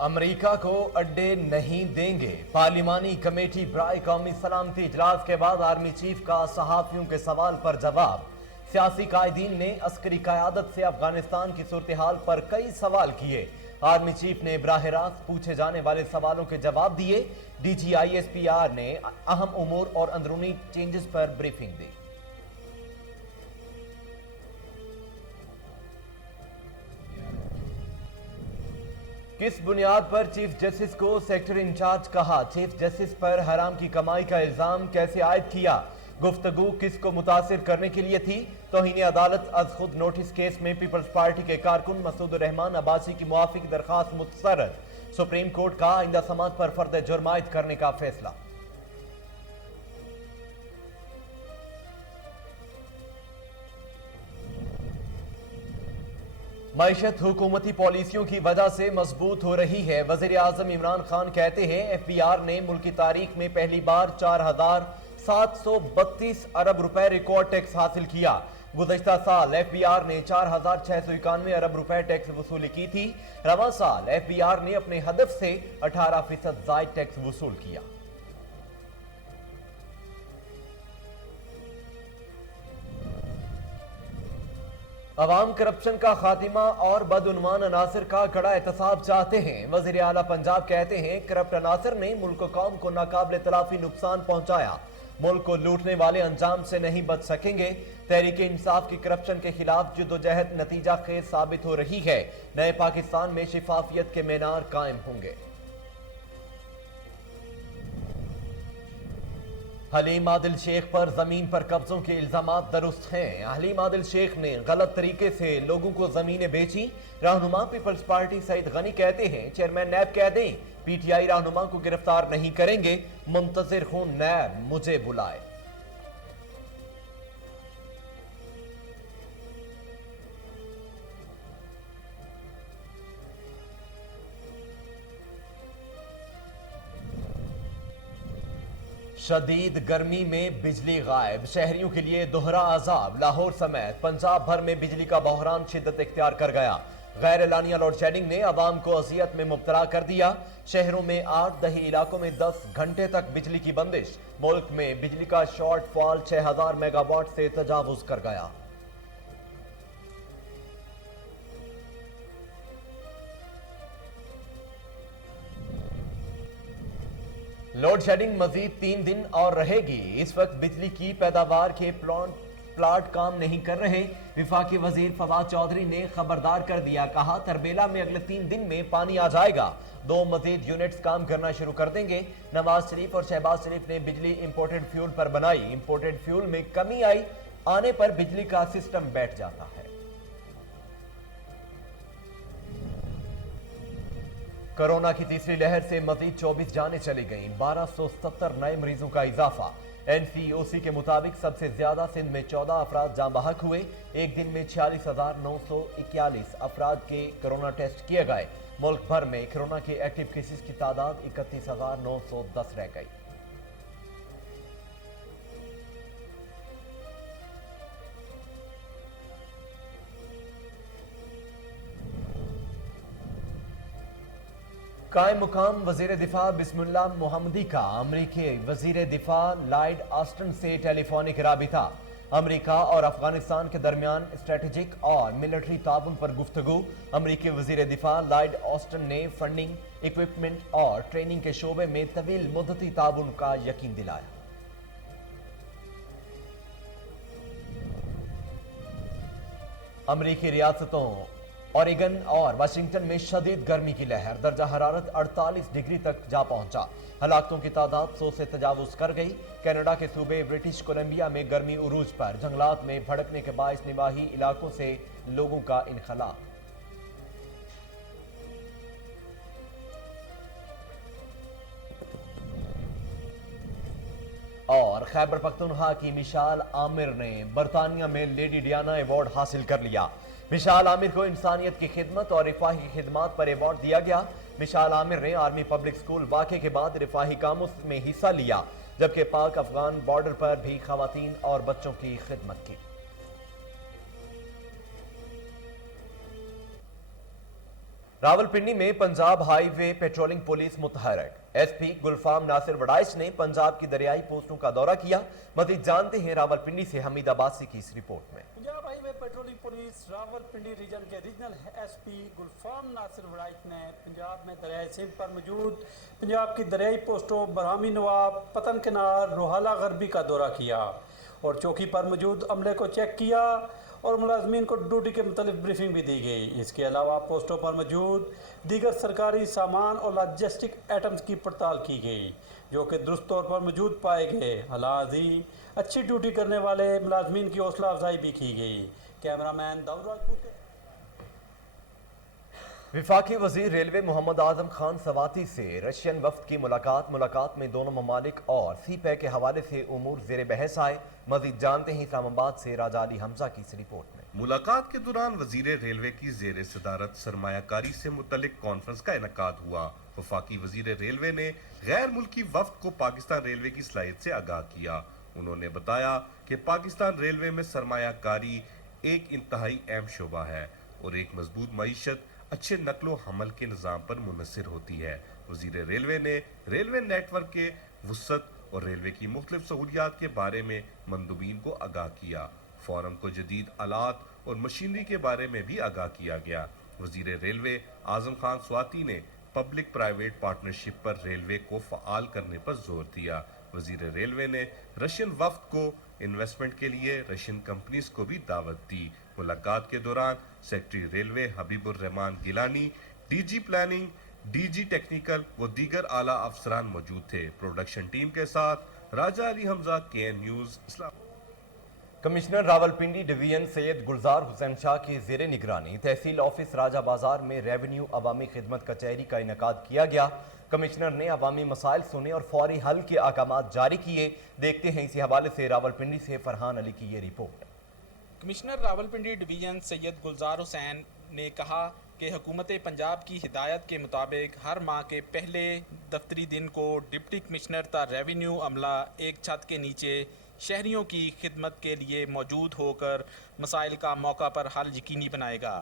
امریکہ کو اڈے نہیں دیں گے۔ پارلیمانی کمیٹی برائے قومی سلامتی اجلاس کے بعد آرمی چیف کا صحافیوں کے سوال پر جواب۔ سیاسی قائدین نے عسکری قیادت سے افغانستان کی صورتحال پر کئی سوال کیے۔ آرمی چیف نے براہ راست پوچھے جانے والے سوالوں کے جواب دیے۔ D G I S P R نے اہم امور اور اندرونی چینجز پر بریفنگ دی۔ کس بنیاد پر چیف جسٹس کو سیکٹر انچارج کہا؟ چیف جسٹس پر حرام کی کمائی کا الزام کیسے عائد کیا؟ گفتگو کس کو متاثر کرنے کے لیے تھی؟ توہین عدالت از خود نوٹس کیس میں پیپلز پارٹی کے کارکن مسعود الرحمان عباسی کی معافی کی درخواست مسترد۔ سپریم کورٹ کا آئندہ سماعت پر فرد جرم عائد کرنے کا فیصلہ۔ معیشت حکومتی پالیسیوں کی وجہ سے مضبوط ہو رہی ہے۔ وزیر اعظم عمران خان کہتے ہیں ایف بی آر نے ملک کی تاریخ میں پہلی بار 4732 ارب روپے ریکارڈ ٹیکس حاصل کیا۔ گزشتہ سال ایف بی آر نے 4691 ارب روپے ٹیکس وصولی کی تھی۔ رواں سال ایف بی آر نے اپنے ہدف سے 18% زائد ٹیکس وصول کیا۔ عوام کرپشن کا خاتمہ اور بدعنوان عناصر کا کڑا احتساب چاہتے ہیں۔ وزیر اعلیٰ پنجاب کہتے ہیں کرپٹ عناصر نے ملک و قوم کو ناقابل تلافی نقصان پہنچایا۔ ملک کو لوٹنے والے انجام سے نہیں بچ سکیں گے۔ تحریک انصاف کی کرپشن کے خلاف جدوجہد نتیجہ خیز ثابت ہو رہی ہے۔ نئے پاکستان میں شفافیت کے معیار قائم ہوں گے۔ حلیم عادل شیخ پر زمین پر قبضوں کے الزامات درست ہیں۔ حلیم عادل شیخ نے غلط طریقے سے لوگوں کو زمینیں بیچی۔ رہنما پیپلز پارٹی سعید غنی کہتے ہیں چیئرمین نیب کہہ دیں پی ٹی آئی رہنما کو گرفتار نہیں کریں گے، منتظر ہوں نیب مجھے بلائے۔ شدید گرمی میں بجلی غائب، شہریوں کے لیے دوہرا عذاب۔ لاہور سمیت پنجاب بھر میں بجلی کا بحران شدت اختیار کر گیا۔ غیر اعلانیہ لوڈ شیڈنگ نے عوام کو اذیت میں مبتلا کر دیا۔ شہروں میں 8 دیہی علاقوں میں 10 گھنٹے تک بجلی کی بندش۔ ملک میں بجلی کا شارٹ فال 6000 میگا واٹ سے تجاوز کر گیا۔ لوڈ شیڈنگ مزید 3 دن اور رہے گی۔ اس وقت بجلی کی پیداوار کے پلانٹ کام نہیں کر رہے۔ وفاقی وزیر فواد چودھری نے خبردار کر دیا، کہا تربیلا میں اگلے 3 دن میں پانی آ جائے گا، 2 مزید یونٹس کام کرنا شروع کر دیں گے۔ نواز شریف اور شہباز شریف نے بجلی امپورٹڈ فیول پر بنائی۔ امپورٹڈ فیول میں کمی آنے پر بجلی کا سسٹم بیٹھ جاتا ہے۔ کرونا کی تیسری لہر سے مزید 24 جانیں چلی گئیں، 1270 نئے مریضوں کا اضافہ۔ این سی او سی کے مطابق سب سے زیادہ سندھ میں 14 افراد جاں بحق ہوئے۔ ایک دن میں 46,941 افراد کے کرونا ٹیسٹ کیے گئے۔ ملک بھر میں کرونا کے ایکٹیو کیسز کی تعداد 31,910 رہ گئی۔ قائم مقام وزیر دفاع بسم اللہ محمدی کا امریکی وزیر دفاع لائیڈ آسٹن سے ٹیلی فونک رابطہ۔ امریکہ اور افغانستان کے درمیان اسٹریٹجک اور ملٹری تعاون پر گفتگو۔ امریکی وزیر دفاع لائیڈ آسٹن نے فنڈنگ، اکوپمنٹ اور ٹریننگ کے شعبے میں طویل مدتی تعاون کا یقین دلایا۔ امریکی ریاستوں اوریگن اور واشنگٹن میں شدید گرمی کی لہر، درجہ حرارت 48 ڈگری تک جا پہنچا۔ ہلاکتوں کی تعداد 100 سے تجاوز کر گئی۔ کینیڈا کے صوبے برٹش کولمبیا میں گرمی عروج پر، جنگلات میں بھڑکنے کے باعث نواحی علاقوں سے لوگوں کا انخلاء۔ اور خیبر پختونخوا کی مشال عامر نے برطانیہ میں لیڈی ڈیانا ایوارڈ حاصل کر لیا۔ مشال عامر کو انسانیت کی خدمت اور رفاہی خدمات پر ایوارڈ دیا گیا۔ مشال عامر نے آرمی پبلک سکول واقعے کے بعد رفاہی کاموں میں حصہ لیا، جبکہ پاک افغان بارڈر پر بھی خواتین اور بچوں کی خدمت کی۔ रावलपिंडी में पंजाब हाईवे पेट्रोलिंग पुलिस मुतहरक। एसपी गुलफाम नासिर वड़ाइच ने पंजाब की दरियाई पोस्टों का दौरा किया। मजीद जानते हैं रावलपिंडी से हमीद अब्बासी की इस रिपोर्ट में। Punjab highway patrolling police Rawalpindi region के रीजनल एसपी गुलफाम नासिर वड़ाइच ने पंजाब में दरियाई सिंध पर मौजूद पंजाब की दरियाई पोस्टों बरहामी नवाब, पतन किनार, रोहाला गरबी का दौरा किया और चौकी पर मौजूद अमले को चेक किया और मुलाजमीन को ड्यूटी के मुतालिक ब्रीफिंग भी दी गई। इसके अलावा पोस्टों पर मौजूद दीगर सरकारी सामान और लॉजिस्टिक आइटम्स की पड़ताल की गई जो कि दुरुस्त तौर पर मौजूद पाए गए। हालांकि अच्छी ड्यूटी करने वाले मुलाजमीन की हौसला अफजाई भी की गई। कैमरामैन दाऊद राजपूत के विफाकी वजीर रेलवे मोहम्मद आजम खान सवाती से रशियन वफ्द की मुलाकात में दोनों ममालिक और सी पैक के हवाले से उमूर ज़ेर बहस आए। मजीद जानते हैं इस्लामाबाद से राजा अली हमजा की इस रिपोर्ट में। मुलाकात के दौरान वजीर रेलवे की ज़ेर सदारत सरमायाकारी से मुतल्लिक कॉन्फ्रेंस का इनकाद हुआ। वफाकी वजीर रेलवे ने गैर मुल्की वफ्द को पाकिस्तान रेलवे की सलाहियत से आगाह किया। उन्होंने बताया कि पाकिस्तान रेलवे में सरमायाकारी एक इंतहाई अहम शोबा है और एक मजबूत मईशत अच्छे नकलो हमल के निज़ाम पर मुनहसर होती है। वजीर रेलवे ने रेलवे नेटवर्क के वुसअत और रेलवे की मुख्तलिफ सहूलियात के बारे में मंदूबीन को आगाह किया। फौरन को जदीद आलात और मशीनरी के बारे में भी आगाह किया गया। वजीर रेलवे आजम खान स्वाति ने पब्लिक प्राइवेट पार्टनरशिप पर रेलवे को फ़आल करने पर जोर दिया। वजीर रेलवे ने रशियन वफ्द को इन्वेस्टमेंट के लिए रशियन कंपनीज को भी दावत दी। मुलाकात के दौरान secretary railway Habibur Rehman Gilani, DG planning, DG technical व दीगर आला अफसरान मौजूद थे। प्रोडक्शन टीम के साथ राजा अली हमजा, KN न्यूज़, इस्लाम। कमिश्नर रावलपिंडी डिवीजन सैयद गुलजार हुसैन शाह की ज़ेर निगरानी तहसील ऑफिस राजा बाजार में रेवेन्यू अवामी खिदमत कचहरी का इनकाद किया गया। कमिश्नर ने अवामी मसाइल सुने और फौरी हल के अहकामात जारी किए। देखते हैं इसी हवाले से रावलपिंडी से फरहान अली की ये report. Commissioner Rawalpindi division Syed Gulzar Hussain ने कहा कि हुकूमत पंजाब की हिदायत के मुताबिक हर माह के पहले दफ्तरी दिन को डिप्टी कमिश्नर ता रेवेन्यू अमला एक छत के नीचे शहरियों की खिदमत के लिए मौजूद होकर मसाइल का मौका पर हल यकीनी बनाएगा।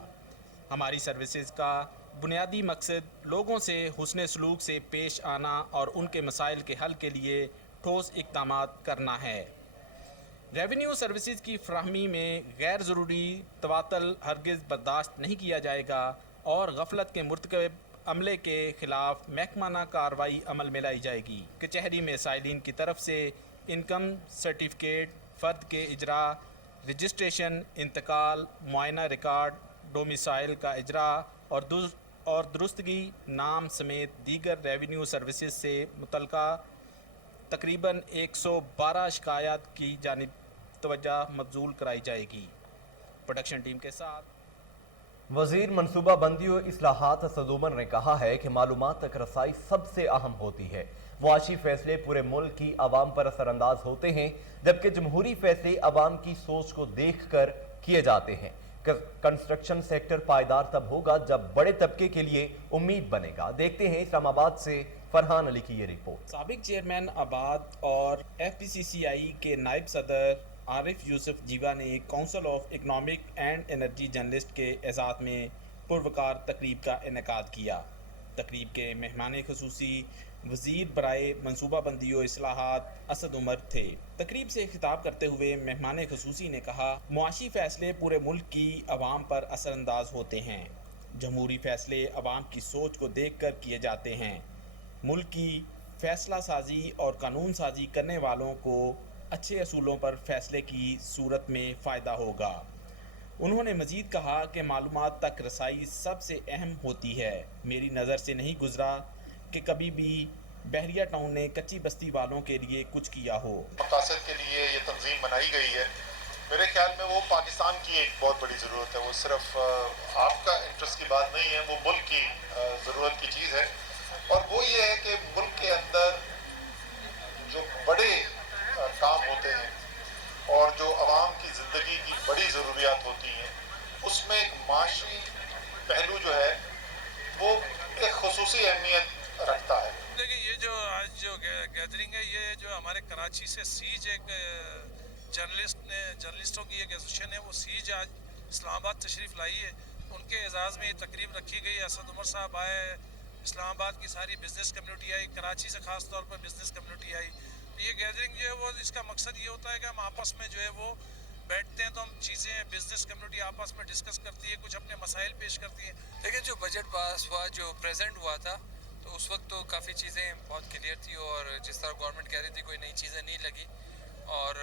हमारी सर्विसेज का बुनियादी मकसद लोगों से हुस्न सलूक से पेश आना और उनके मसाइल के हल के लिए ठोस इक़दामात करना है। रेवेन्यू सर्विसेज की फ्राहमी में गैर ज़रूरी तवातल हरगिज़ बर्दाश्त नहीं किया जाएगा और गफलत के मुर्तकब अमले के ख़िलाफ़ महकमाना कार्रवाई अमल में लाई जाएगी। कचहरी में साइलिन की तरफ से इनकम सर्टिफिकेट, फ़र्द के इजरा, रजिस्ट्रेशन, इंतकाल, मुआयना रिकॉर्ड, डोमिसाइल का इजरा और दुरुस्तगी नाम समेत दीगर रेवेन्यू सर्विसेज से मुतल्लिका तकरीबन 112 शिकायत की जानिब तवज्जो मबजूल कराई जाएगी। प्रोडक्शन टीम के साथ वजीर मनसूबा बंदी और इस्लाहात असद उमर ने कहा है कि मालूमात तक रसाई सबसे अहम होती है। मुआशी फैसले पूरे मुल्क की आवाम पर असरअंदाज होते हैं, जबकि जमहूरी फैसले आवाम की सोच को देख कर किए जाते हैं। कंस्ट्रक्शन सेक्टर पायदार तब होगा जब बड़े तबके के लिए उम्मीद बनेगा। देखते हैं इस्लामाबाद से फरहान अली की ये रिपोर्ट। साबिक चेयरमैन आबाद और FPCCI के नायब सदर आरिफ यूसुफ जीवा ने council of economic and energy journalist के एजाज़ में पुरवकार तकरीब का इनेकाद किया। तकरीब के मेहमान खुसूसी वज़ीर बराए मनसूबा बंदी और इस्लाहात असद उमर थे। तकरीब से खिताब करते हुए मेहमान खुसूसी ने कहा, मुआशी फ़ैसले पूरे मुल्क की आवाम पर असरअंदाज होते हैं। जमहूरी फ़ैसले आवाम की सोच को देख कर किए जाते हैं। मुल्क की फ़ैसला साजी और कानून साजी करने वालों को अच्छे असूलों पर फ़ैसले की सूरत में फ़ायदा होगा। उन्होंने मज़ीद कहा कि मालूमात तक रसाई सबसे अहम होती है। मेरी नज़र से नहीं गुजरा कि कभी भी बहरिया टाउन ने कच्ची बस्ती वालों के लिए कुछ किया हो। मकासद के लिए ये तंजीम बनाई गई है। मेरे ख्याल में वो पाकिस्तान की एक बहुत बड़ी ज़रूरत है। वो सिर्फ आपका इंटरेस्ट की बात नहीं है, वो मुल्क की ज़रूरत की चीज़ है। और वो ये है कि मुल्क के अंदर जो बड़े काम होते हैं और जो आवाम की ज़िंदगी की बड़ी ज़रूरियात होती हैं, उसमें एक माशी पहलू जो है वो एक खुसूसी अहमियत रखता है। देखिए, ये जो आज जो गैदरिंग है, ये जो हमारे कराची से सीज एक जर्नलिस्टों की एक एसोसिएशन है, वो सीज आज इस्लामाबाद तशरीफ़ लाई है। उनके एजाज़ में ये तकरीब रखी गई। असद उमर साहब आए, इस्लामाबाद की सारी बिज़नेस कम्युनिटी आई, कराची से ख़ास तौर पर बिज़नेस कम्युनिटी आई। ये गैदरिंग जो है वो इसका मकसद ये होता है कि हम आपस में जो है वो बैठते हैं तो हम चीज़ें बिज़नेस कम्युनिटी आपस में डिस्कस करती है, कुछ अपने मसाइल पेश करती है। लेकिन जो बजट पास हुआ, जो प्रेजेंट हुआ था, तो उस वक्त तो काफ़ी चीज़ें बहुत क्लियर थी और जिस तरह गवर्नमेंट कह रही थी कोई नई चीज़ें नहीं लगी और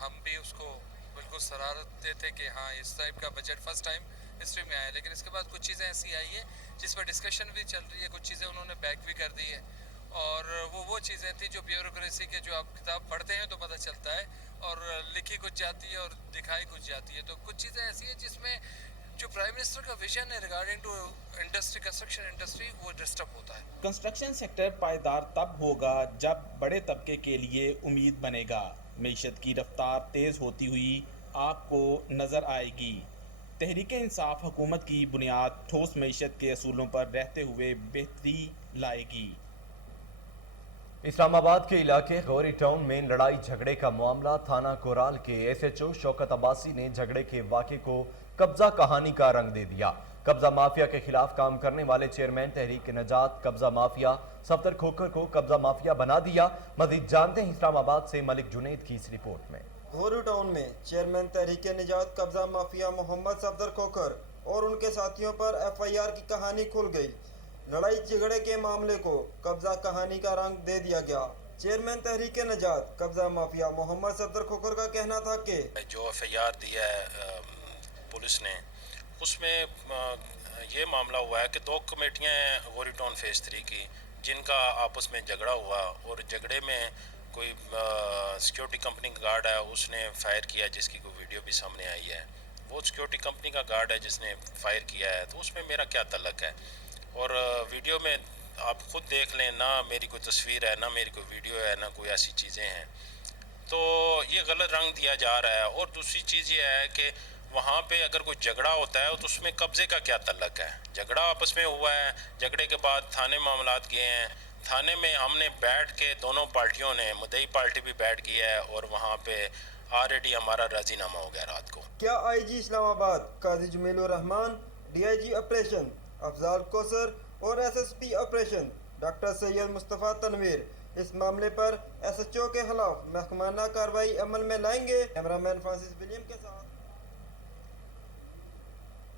हम भी उसको बिल्कुल सराहते थे कि हाँ इस टाइप का बजट फर्स्ट टाइम हिस्ट्री में आया। लेकिन इसके बाद कुछ चीज़ें ऐसी आई है जिस पर डिस्कशन भी चल रही है, कुछ चीज़ें उन्होंने बैक भी कर दी है और वो चीज़ें थी जो ब्यूरोक्रेसी के जो आप किताब पढ़ते हैं तो पता चलता है और लिखी कुछ जाती है और दिखाई कुछ जाती है। तो कुछ चीज़ें ऐसी हैं जिसमें जो प्राइम मिनिस्टर का विजन है regarding to industry, construction industry, वो डिस्टर्ब होता है। कंस्ट्रक्शन सेक्टर पायदार तब होगा जब बड़े तबके के लिए उम्मीद बनेगा। मईशत की रफ्तार तेज़ होती हुई आपको नज़र आएगी। तहरीक इंसाफ हुकूमत की बुनियाद ठोस मईशत के असूलों पर रहते हुए बेहतरी लाएगी। इस्लामाबाद के इलाके गौरी टाउन में लड़ाई झगड़े का मामला। थाना कोराल के एसएचओ शौकत अब्बासी ने झगड़े के वाक़े को कब्जा कहानी का रंग दे दिया। कब्जा माफिया के खिलाफ काम करने वाले चेयरमैन तहरीक नजात कब्जा माफिया सफदर खोखर को कब्जा माफिया बना दिया। मजीद जानते हैं इस्लामाबाद से मलिक जुनैद की इस रिपोर्ट में। गौरी टाउन में चेयरमैन तहरीक निजात कब्जा माफिया मोहम्मद सफदर खोखर और उनके साथियों पर एफआईआर की कहानी खुल गई। लड़ाई झगड़े के मामले को कब्जा कहानी का रंग दे दिया गया। चेयरमैन तहरीक निजात कब्जा माफिया मोहम्मद सफदर खोखर का कहना था कि जो एफआईआर दिया है पुलिस ने, उसमें ये मामला हुआ है कि दो कमेटियां हैं गौरी टाउन फेज़ 3 की जिनका आपस में झगड़ा हुआ और झगड़े में कोई सिक्योरिटी कंपनी का गार्ड है उसने फायर किया, जिसकी कोई वीडियो भी सामने आई है। वो सिक्योरिटी कंपनी का गार्ड है जिसने फायर किया है, तो उसमें मेरा क्या तल्लक है। और वीडियो में आप खुद देख लें, ना मेरी कोई तस्वीर है, ना मेरी कोई वीडियो है, ना कोई ऐसी चीज़ें हैं। तो ये गलत रंग दिया जा रहा है। और दूसरी चीज़ ये है कि वहाँ पे अगर कोई झगड़ा होता है तो उसमें कब्ज़े का क्या तल्लक है। झगड़ा आपस में हुआ है, झगड़े के बाद थाने मामलात गए हैं, थाने में हमने बैठ के दोनों पार्टियों ने, मुद्दई पार्टी भी बैठ गई है और वहाँ पे ऑलरेडी हमारा राजीनामा हो गया रात को। क्या IG Islamabad Qazi Jamilur Rehman, DIG operation Afzal Kausar और SSP operation doctor Syed Mustafa Tanveer इस मामले पर एसएचओ के खिलाफ महकमाना कार्रवाई अमल में लाएंगे। कैमरामैन फ्रांसिस विलियम के साथ।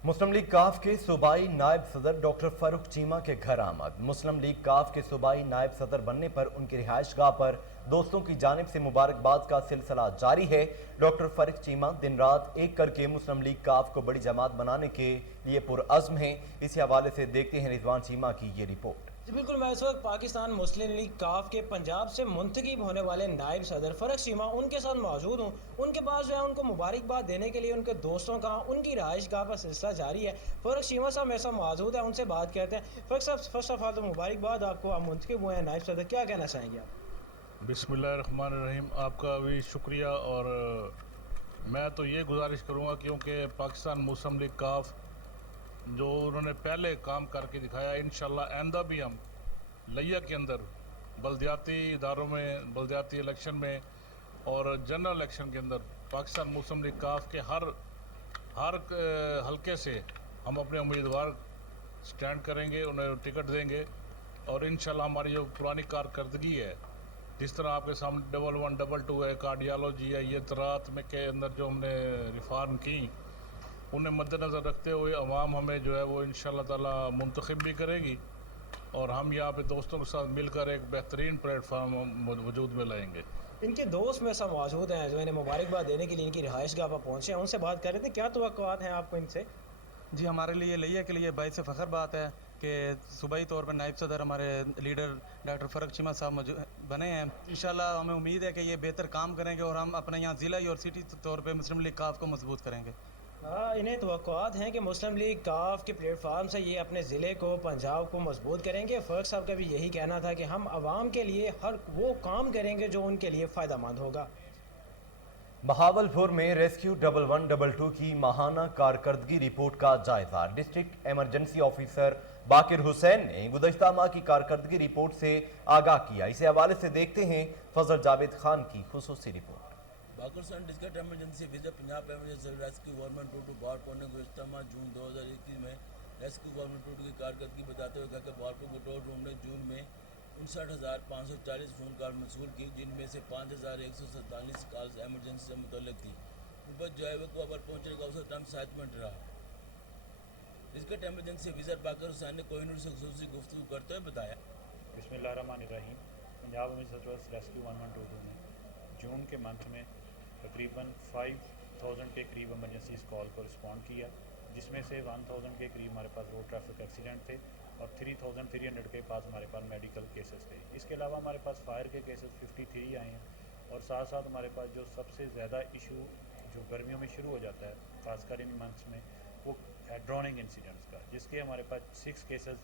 मुस्लिम लीग काफ के सूबाई नायब सदर डॉक्टर फारूक चीमा के घर आमद। मुस्लिम लीग काफ के सूबाई नायब सदर बनने पर उनकी रिहाइश गाह पर दोस्तों की जानिब से मुबारकबाद का सिलसिला जारी है। डॉक्टर फारूक चीमा दिन रात एक करके मुस्लिम लीग काफ को बड़ी जमात बनाने के लिए पुरअज़्म हैं। इसी हवाले से देखते हैं रिजवान चीमा की ये रिपोर्ट। जी बिल्कुल, मैं इस वक्त पाकिस्तान मुस्लिम लीग काफ के पंजाब से मुंतखब होने वाले नायब सदर फारूक चीमा उनके साथ मौजूद हूँ। उनके पास जो है उनको मुबारकबाद देने के लिए उनके दोस्तों का उनकी रहाइश गाह पर सिलसिला जारी है। फारूक चीमा साहब मेरे साथ मौजूद है, उनसे बात करते हैं। फारूक साहब, फर्स्ट ऑफ ऑल तो मुबारकबाद आपको, आप मुंतखब हुए हैं नायब सदर, क्या कहना चाहेंगे आप? बिस्मिल्लाहिर्रहमानिर्रहीम, आपका भी शुक्रिया। और मैं तो ये गुजारिश करूँगा क्योंकि पाकिस्तान मुस्लिम लीग काफ जो उन्होंने पहले काम करके दिखाया, इंशाल्लाह आइंदा भी हम लिया के अंदर बल्दियाती इदारों में, बल्दियाती इलेक्शन में और जनरल इलेक्शन के अंदर पाकिस्तान मुस्लिम लीग काफ के हर हलके से हम अपने उम्मीदवार स्टैंड करेंगे, उन्हें टिकट देंगे। और इंशाल्लाह हमारी जो पुरानी कारकर्दगी है, जिस तरह आपके सामने 1122 है, कार्डियोलॉजी है, ये तरात में के अंदर जो हमने रिफॉर्म की, उन्हें मद्देनज़र रखते हुए अवाम हमें जो है वो इंशाल्लाह ताला मुंतखब भी करेगी और हम यहाँ पे दोस्तों के साथ मिलकर एक बेहतरीन प्लेटफार्म वजूद में लाएंगे। इनके दोस्त मेरे साथ मौजूद हैं जो इन्हें मुबारकबाद देने के लिए इनकी रिहाइश गाह पर पहुँचे हैं, उनसे बात कर रहे थे। क्या तवक्कुआत हैं आपको इनसे? जी, हमारे लिए लिया के लिए बाइस से फ़ख्र बात है कि सूबाई तौर पर नायब सदर हमारे लीडर डॉक्टर फारूक चीमा साहब बने हैं। इंशाल्लाह हमें उम्मीद है कि ये बेहतर काम करेंगे और हम अपने यहाँ ज़िला और सिटी तौर पर मुस्लिम लीग काफ को मजबूत करेंगे। इन्हें तवक्कुआत हैं कि मुस्लिम लीग काफ के प्लेटफार्म से ये अपने ज़िले को, पंजाब को मजबूत करेंगे। फारूक साहब का भी यही कहना था कि हम आवाम के लिए हर वो काम करेंगे जो उनके लिए फ़ायदेमंद होगा। बहावलपुर में रेस्क्यू 1122 की माहाना कारकर्दगी रिपोर्ट का जायजा। डिस्ट्रिक्ट एमरजेंसी ऑफिसर बाकिर हुसैन ने गुज़श्ता माह की कारकर्दगी रिपोर्ट से आगाह किया। इसी हवाले से देखते हैं फजल जावेद खान की खुसूसी रिपोर्ट। बाकुरसन district emergency visit Punjab emergency rescue government to बारकोने को इज्तिमा जून 2021 में रेस्क्यू गवर्नमेंट टू की कारकर्दगी बताते हुए कहा कि बारको कंट्रोल रूम ने जून में 59,540 फ़ोन कॉल मंसूल की, जिनमें से 5,147 कॉल्स एमरजेंसी से मुतल्लिक थी। ऊपर जो है वो खबर पहुँचने का अवसर तमाम 7 मिनट रहा। डिस्ट्रिक्ट एमरजेंसी विजिट बाकर हुसैन ने कोहिनूर से खुसूसी गुफ्तगू करते हुए बताया, बिस्मिल्लाहिर्रहमानिर्रहीम। पंजाब एमरजेंसी रेस्क्यू 1122 में जून के मंथ में तकरीबन 5,000 के करीब एमरजेंसी कॉल को रिस्पॉन्ड किया, जिसमें से 1,000 के करीब हमारे पास रोड ट्रैफिक एक्सीडेंट थे और 3,300 के पास हमारे पास मेडिकल केसेस थे। इसके अलावा हमारे पास फायर के केसेस 53 आए हैं और साथ साथ हमारे पास जो सबसे ज़्यादा इशू जो गर्मियों में शुरू हो जाता है, खासकर इन मंथ्स में, वो है ड्रोनिंग इंसिडेंट्स का, जिसके हमारे पास 6 केसेस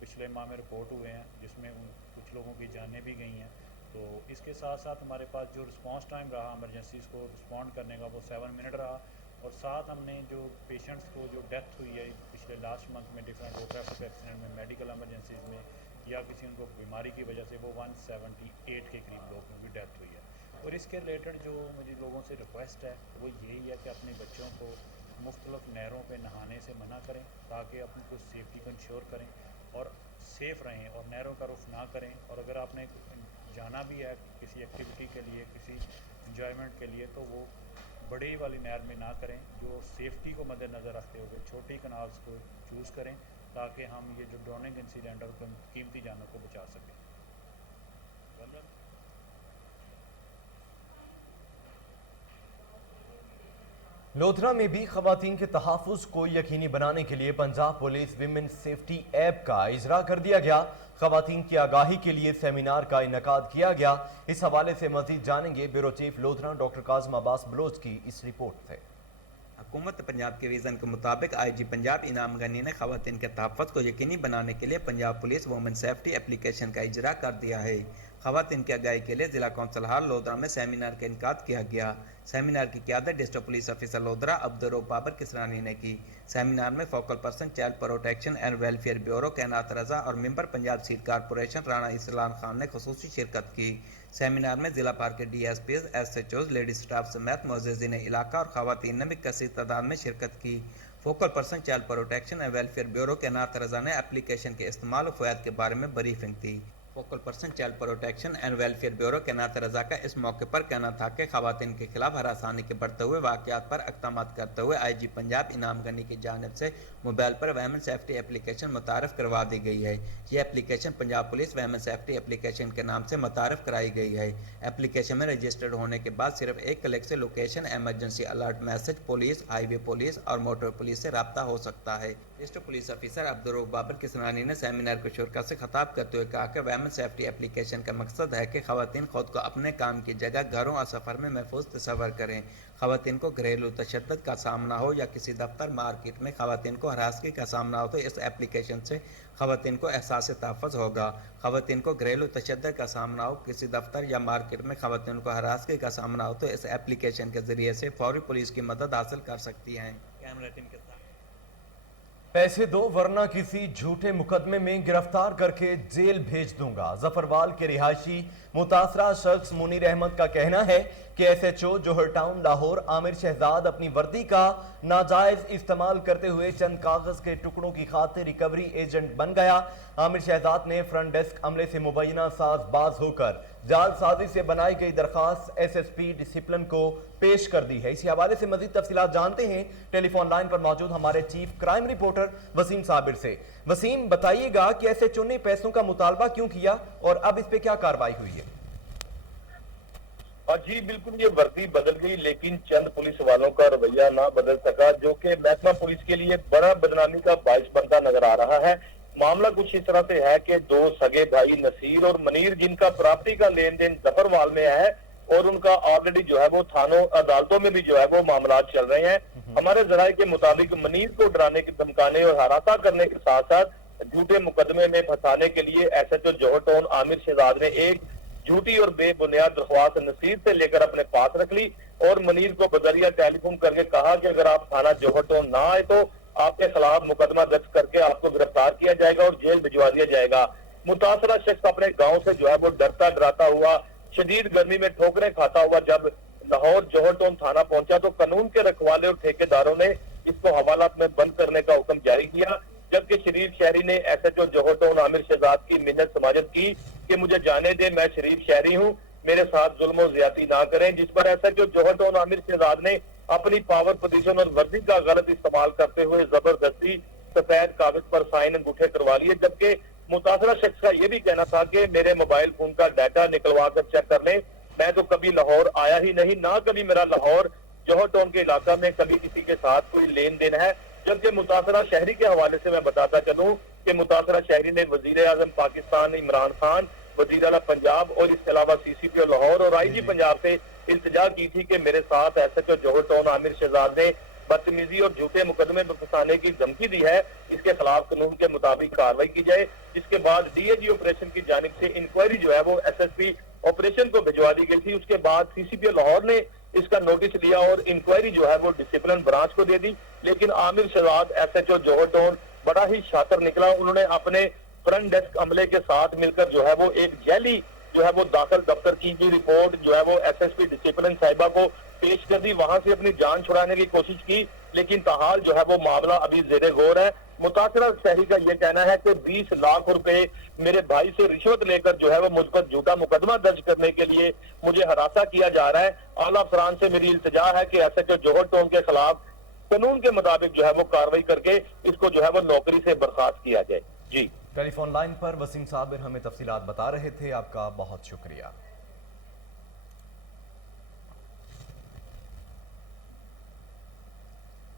पिछले माह में रिपोर्ट हुए हैं, जिसमें कुछ लोगों की जानें भी गई हैं। तो इसके साथ साथ हमारे पास जो रिस्पांस टाइम रहा एमरजेंसीज़ को रिस्पॉन्ड करने का वो 7 मिनट रहा और साथ हमने जो पेशेंट्स को जो डेथ हुई है पिछले लास्ट मंथ में डिफरेंट रोड ट्रैफिक एक्सीडेंट में, मेडिकल एमरजेंसीज़ में या किसी उनको बीमारी की वजह से, वो 178 के करीब लोगों की डेथ हुई है। और इसके रिलेटेड जो मेरी लोगों से रिक्वेस्ट है वो यही है कि अपने बच्चों को मुख्तलिफ नहरों पे नहाने से मना करें ताकि अपनी कुछ सेफ्टी को इंश्योर करें और सेफ़ रहें और नहरों का रुख ना करें। और अगर आपने जाना भी है किसी एक्टिविटी के लिए, किसी इंजॉयमेंट के लिए, तो वो बड़ी वाली नहर में ना करें, जो सेफ्टी को मद्देनज़र रखते हुए छोटी कनाल्स को चूज़ करें ताकि हम ये जो ड्रोनिंग इंसिडेंट और कीमती जानों को बचा सकें। लोधरा में भी खवातीन के तहफ़्फ़ुज़ को यकीनी बनाने के लिए Punjab police women safety app का इजरा कर दिया गया। खवातीन की आगाही के लिए सेमिनार का इनकाद किया गया। इस हवाले से मज़ीद जानेंगे bureau chief Lodhran doctor Kazim Abbas Baloch की इस रिपोर्ट से। हुकूमत पंजाब के विज़न के मुताबिक IG पंजाब इनाम गनी ने खवातीन के तहफ़्फ़ुज़ को यकीनी बनाने के लिए Punjab police women safety application का इजरा कर दिया है। खवातीन की आगाही के लिए जिला कौंसल हाल लोधरा में सेमिनार का इनकाद किया गया। सेमिनार की क़यादत district police officer Lodhran Abdurrauf Babar Kisrani ने की। सेमिनार में focal person child protection and welfare bureau Kainat Raza और member Punjab seed corporation Rana Islan Khan ने खुसूसी शिरकत की। सेमिनार में जिला पार के DSPs, SHOs, लेडीज स्टाफ समेत मुअज़्ज़िज़ीन इलाका और खवातीन ने भी कसीर तादाद में शिरकत की। Focal person child protection and welfare bureau Kainat Raza ने एप्लीकेशन के इस्तेमाल और फ़वाइद के बारे में ब्रीफिंग दी। Focal person child protection and welfare bureau Kainat Raza का इस मौके पर कहना था कि खवातीन के खिलाफ हरासानी के बढ़ते हुए वाक़यात पर इक़दामात करते हुए IG पंजाब इनाम गनी की जानिब से मोबाइल पर वुमेन सेफ्टी एप्लीकेशन मुतारफ़ करवा दी गई है। ये application Punjab police women safety application के नाम से मुतारफ़ कराई गई है। एप्लीकेशन में रजिस्टर्ड होने के बाद सिर्फ एक क्लिक से location, emergency alert message, police, highway police और मोटर पुलिस से रब्ता हो सकता है। District police officer अब्दुर्रऊफ़ Babar Kisrani ने सेमिनार को शिरकत से खिताब करते हुए कहा कि वुमेन सेफ्टी एप्लीकेशन का मकसद है कि खवातीन खुद को अपने काम की जगह, घरों और सफ़र में महफूज तस्वर करें। खवातीन को घरेलू तशद्दुद का सामना हो या किसी दफ्तर, मार्केट में खवातीन को हरासगी का सामना हो तो इस एप्लीकेशन से खवातीन को एहसास तहफ़्फ़ुज़ होगा। खवातीन को घरेलू तशद्दुद का सामना हो, किसी दफ्तर या मार्केट में खवातीन को हरासगी का सामना हो तो इस एप्लीकेशन के ज़रिए से फौरी पुलिस की मदद हासिल कर सकती हैं। कैमरा टीम के साथ पैसे दो वरना किसी झूठे मुकदमे में गिरफ्तार करके जेल भेज दूंगा। जफरवाल के रिहायशी मुतासरा शख्स मुनीर अहमद का कहना है कि SHO जोहर टाउन लाहौर आमिर शहजाद अपनी वर्दी का नाजायज इस्तेमाल करते हुए चंद कागज के टुकड़ों की खातिर रिकवरी एजेंट बन गया। आमिर शहजाद ने फ्रंट डेस्क अमले से मुबैना साजबाज होकर जालसाजी से बनाई गई दरखास्त SSP डिसिप्लिन को पेश कर दी है। इसी हवाले से मजीद तफसीलात जानते हैं टेलीफोन लाइन पर मौजूद हमारे chief crime reporter Waseem Sabir से। वसीम, बताइएगा कि SHO ने पैसों का मुतालबा क्यों किया और अब इस पे क्या कार्रवाई हुई है? जी बिल्कुल, ये वर्दी बदल गई लेकिन चंद पुलिस वालों का रवैया ना बदल सका, जो कि महकमा पुलिस के लिए बड़ा बदनामी का बाइस बनता नजर आ रहा है। मामला कुछ इस तरह से है कि दो सगे भाई नसीर और मनीर, जिनका प्रॉपर्टी का लेन देन जफरवाल में है और उनका ऑलरेडी जो है वो थानों अदालतों में भी जो है वो मामला चल रहे हैं। हमारे जराये के मुताबिक मनीर को डराने की, धमकाने और हरासा करने के साथ साथ झूठे मुकदमे में फंसाने के लिए SHO जोहर टाउन आमिर शहजाद ने एक झूठी और बेबुनियाद दरख्वास्त नसीर से लेकर अपने पास रख ली और मनीर को बजरिया टेलीफोन करके कहा कि अगर आप थाना जोहर टाउन ना आए तो आपके खिलाफ मुकदमा दर्ज करके आपको गिरफ्तार किया जाएगा और जेल भिजवा दिया जाएगा। मुतासरा शख्स अपने गांव से जो है वो डरता डराता हुआ, शदीद गर्मी में ठोकरें खाता हुआ जब लाहौर जौहर टाउन थाना पहुंचा तो कानून के रखवाले और ठेकेदारों ने इसको हवालात में बंद करने का हुक्म जारी किया, जबकि शरीफ शहरी ने SHO जौहर टाउन आमिर शहजाद की मिन्नत समाजत की कि मुझे जाने दे, मैं शरीफ शहरी हूँ, मेरे साथ जुल्म और ज्यादती ना करें, जिस पर SHO जौहर टाउन आमिर शहजाद ने अपनी पावर पोजीशन और वर्दी का गलत इस्तेमाल करते हुए जबरदस्ती सफेद कागज पर साइन अंगूठे करवा लिए, जबकि मुतासरा शख्स का ये भी कहना था कि मेरे मोबाइल फोन का डाटा निकलवा कर चेक कर लें, मैं तो कभी लाहौर आया ही नहीं, ना कभी मेरा लाहौर जौहर टाउन के इलाका में कभी किसी के साथ कोई लेन देन है। जबकि मुतासरा शहरी के हवाले से मैं बताता चलूं कि मुतासरा शहरी ने वजीर आजम पाकिस्तान इमरान खान, वजीर आला पंजाब और इसके अलावा CCPO लाहौर और IG पंजाब से इल्तिजा की थी कि मेरे साथ SHO जौहर टाउन आमिर शहजाद ने बदतमीजी और झूठे मुकदमे में फंसाने की धमकी दी है, इसके खिलाफ कानून के मुताबिक कार्रवाई की जाए। जिसके बाद DAG ऑपरेशन की जानिब से इंक्वायरी जो है वो SSP ऑपरेशन को भिजवा दी गई थी। उसके बाद CCPO लाहौर ने इसका नोटिस लिया और इंक्वायरी जो है वो डिसिप्लिन ब्रांच को दे दी, लेकिन आमिर शहजाद SHO जौहर टाउन बड़ा ही शातिर निकला। उन्होंने अपने फ्रंट डेस्क अमले के साथ मिलकर जो है वो एक जैली जो है वो दाखिल दफ्तर की भी रिपोर्ट जो है वो SSP डिसिप्लिन साहिबा को पेश कर दी, वहां से अपनी जान छुड़ाने की कोशिश की, लेकिन ताहाल जो है वो मामला अभी ज़ेरे गौर है। मुतासरा शहरी का ये कहना है कि 20 लाख रुपए मेरे भाई से रिश्वत लेकर जो है वो मुझ पर झूठा मुकदमा दर्ज करने के लिए मुझे हरासा किया जा रहा है। आला अफसरान से मेरी इल्तिजा है कि SHO जौहर टाउन के खिलाफ कानून के मुताबिक जो है वो कार्रवाई करके इसको जो है वो नौकरी से बर्खास्त किया जाए। जी, टेलीफोन लाइन पर वसीम साबिर हमें तफसीलात बता रहे थे, आपका बहुत शुक्रिया।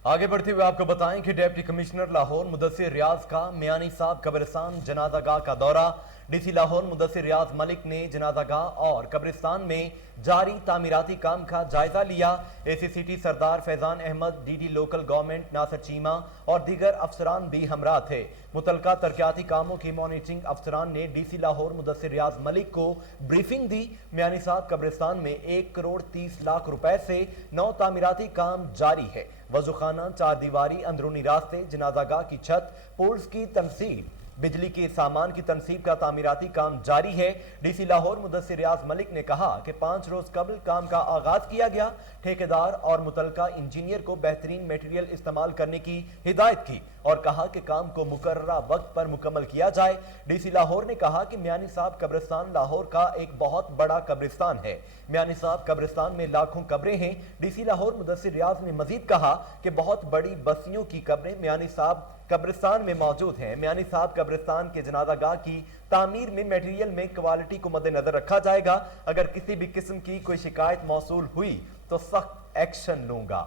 आगे बढ़ते हुए आपको बताएं कि डिप्टी कमिश्नर लाहौर मुदस्सिर रियाज का मियानी साहब कब्रिस्तान जनाजागाह का दौरा। DC लाहौर मुदस्सिर रियाज मलिक ने जनाजागाह और कब्रिस्तान में जारी तामीराती काम का जायजा लिया। ACCT Sardar Faizan Ahmad, DD local government Nasir Cheema और दीगर अफसरान भी हमरा थे। मुतलका तरक्याती कामों की मॉनिटरिंग अफसरान ने DC लाहौर मुदस्सिर रियाज मलिक को ब्रीफिंग दी। मियानी साहब कब्रिस्तान में 1 करोड़ 30 लाख रुपए से 9 तामीराती काम जारी है। वज़ूखाना, 4 दीवारी, अंदरूनी रास्ते, जनाजागाह की छत, पोल्स की तनसीब, बिजली के सामान की तनसीब का तामीराती काम जारी है। DC लाहौर मुदस्सिर रियाज मलिक ने कहा कि 5 रोज कबल काम का आगाज किया गया। ठेकेदार और मुतलका इंजीनियर को बेहतरीन मटेरियल इस्तेमाल करने की हिदायत की और कहा कि काम को मुकर्ररा वक्त पर मुकम्मल किया जाए। DC लाहौर ने कहा कि मियानी साहब कब्रिस्तान लाहौर का एक बहुत बड़ा कब्रिस्तान है। मियानी साहब कब्रिस्तान में लाखों कब्रें हैं। DC लाहौर मुदस्सिर रियाज ने मजीद कहा कि बहुत बड़ी बस्तियों की कब्रें मियानी साहब कब्रिस्तान में मौजूद हैं। मियानी साहब कब्रिस्तान के जनाजागाह की तामीर में मटेरियल में क्वालिटी को मद्देनजर रखा जाएगा। अगर किसी भी किस्म की कोई शिकायत मौसूल हुई तो सख्त एक्शन लूंगा।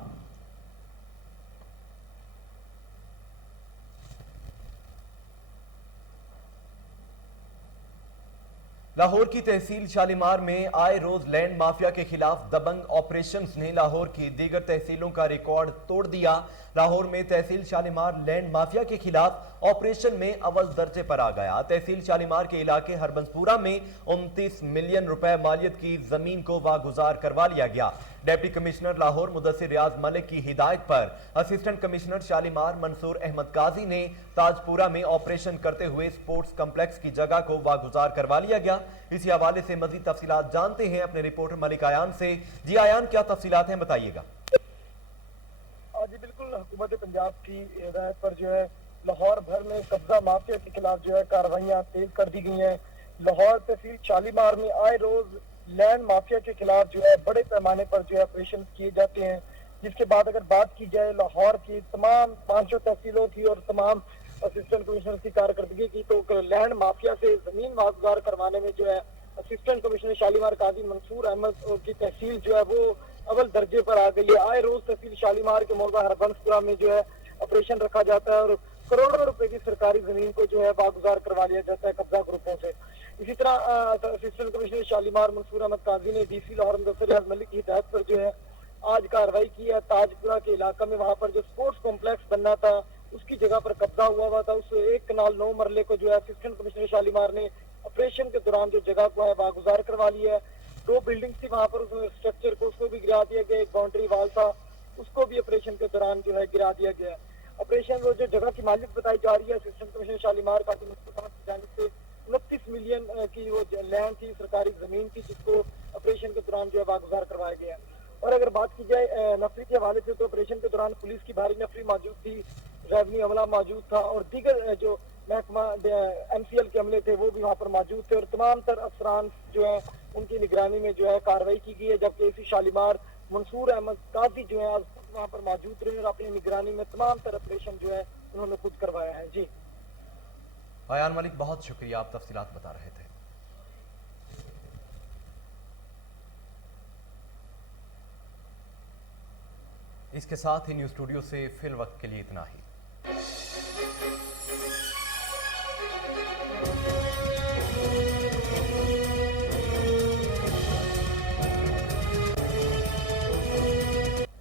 लाहौर की तहसील शालीमार में आए रोज लैंड माफिया के खिलाफ दबंग ऑपरेशंस ने लाहौर की दीगर तहसीलों का रिकॉर्ड तोड़ दिया। लाहौर में तहसील शालीमार लैंड माफिया के खिलाफ ऑपरेशन में अव्वल दर्जे पर आ गया। तहसील शालीमार के इलाके हरबंसपुरा में 29 मिलियन रुपए मालियत की जमीन को वागुजार करवा लिया गया। डिप्टी कमिश्नर लाहौर मुदस्सिर रियाज मलिक की हिदायत पर असिस्टेंट कमिश्नर शालीमार मंसूर अहमद काजी ने ताजपुरा में ऑपरेशन करते हुए स्पोर्ट्स कम्प्लेक्स की जगह को वागुजार करवा लिया गया। इसी हवाले से मजीद तफसीलात जानते हैं अपने रिपोर्टर मलिक आयान से। जी आयान, क्या तफसीलात हैं, बताइएगा। जी बिल्कुल, हुकूमत पंजाब की हिदायत पर जो है लाहौर भर में कब्जा माफिया के खिलाफ जो है कार्रवाइयाँ तेज कर दी गई हैं। लाहौर तहसील शालीमार में आए रोज लैंड माफिया के खिलाफ जो है बड़े पैमाने पर जो है ऑपरेशन किए जाते हैं। जिसके बाद अगर बात की जाए लाहौर की तमाम 500 तहसीलों की और तमाम असिस्टेंट कमिश्नर की कारकर्दगी की, तो लैंड माफिया से जमीन वागुजार करवाने में जो है असिस्टेंट कमिश्नर शालीमार काजी मंसूर अहमद की तहसील जो है वो अव्वल दर्जे पर आ गई है। आए रोज तहसील शालीमार के मौजा हरबंसपुरा में जो है ऑपरेशन रखा जाता है और करोड़ों रुपए की सरकारी जमीन को जो है वागुजार करवा लिया जाता है कब्जा ग्रुपों से। इसी तरह असिस्टेंट कमिश्नर शालीमार मंसूर अहमद काजी ने DC लाहौर मुदस्सिर रियाज मलिक की हिदायत पर जो है आज कार्रवाई की है। ताजपुरा के इलाका में वहाँ पर जो स्पोर्ट्स कॉम्प्लेक्स बनना था उसकी जगह पर कब्जा हुआ था। उस 1 कनाल 9 मरले को जो है असिस्टेंट कमिश्नर शालीमार ने ऑपरेशन के दौरान जो जगह को है वागुजार करवा लिया है। 2 बिल्डिंग थी वहाँ पर, उस स्ट्रक्चर को उसको भी गिरा दिया गया। एक बाउंड्री वाल था उसको भी ऑपरेशन के दौरान जो है गिरा दिया गया। ऑपरेशन वो जो जगह की मालिक बताई जा रही है असिस्टेंट कमिश्नर शालीमार काजी मंसूर अहमद की जानिब से 29 मिलियन की वो लैंड थी, सरकारी जमीन थी, जिसको ऑपरेशन के दौरान जो है वागुजार करवाया गया। اور اگر بات کی جائے نفری کے حوالے سے تو آپریشن کے دوران پولیس کی بھاری نفری موجود تھی، ریونیو عملہ موجود تھا اور دیگر جو محکمہ MCL کے عملے تھے وہ بھی وہاں پر موجود تھے، اور تمام تر افسران جو ہیں ان کی نگرانی میں جو ہے کارروائی کی گئی ہے، جبکہ اسی شالیمار منصور احمد قاضی جو ہیں وہاں پر موجود رہے اور اپنی نگرانی میں تمام تر آپریشن جو ہے انہوں نے خود کروایا ہے۔ جی ایان ملک، بہت شکریہ، آپ تفصیلات بتا رہے تھے۔ اس کے ساتھ ہی نیوز اسٹوڈیو سے فی الوقت کے لیے اتنا ہی۔